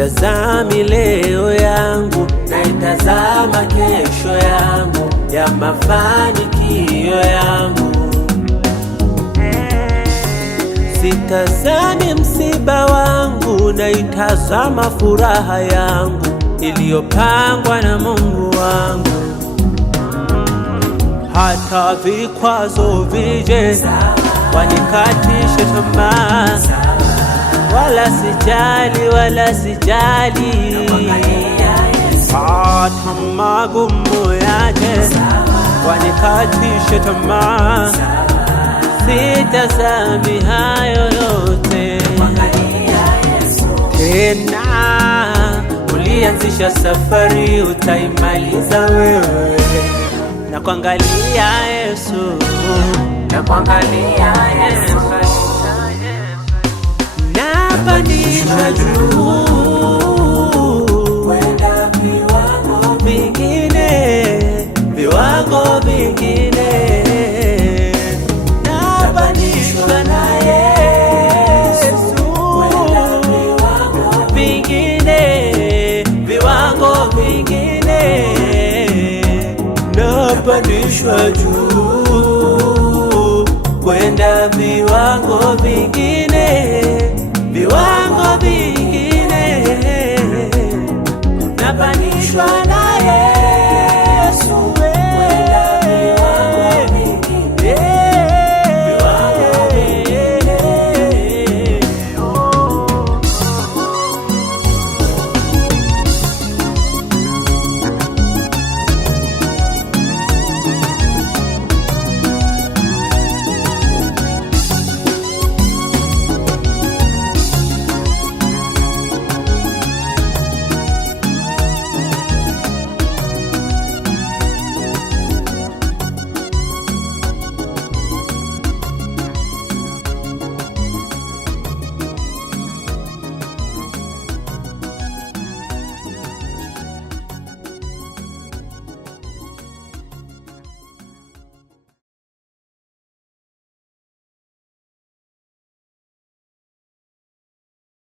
Sitazami leo yangu, naitazama kesho yangu, ya mafanikio yangu. Sitazami msiba wangu, naitazama furaha yangu iliyopangwa na Mungu wangu. Hata vikwazo vije wanikatishe tamaa, wala sijali, wala sijali. Hata magumu yaje wanikatishe tamaa, sitazami hayo yote tena. Ulianzisha safari, utaimaliza wewe. Na kuangalia Yesu, na kuangalia Yesu. Napandishwa juu kwenda viwango vingine, viwango vingine. Napandishwa na Yesu kwenda viwango vingine, viwango vingine. Napandishwa juu kwenda viwango vingine, viwango vingine. Napandishwa na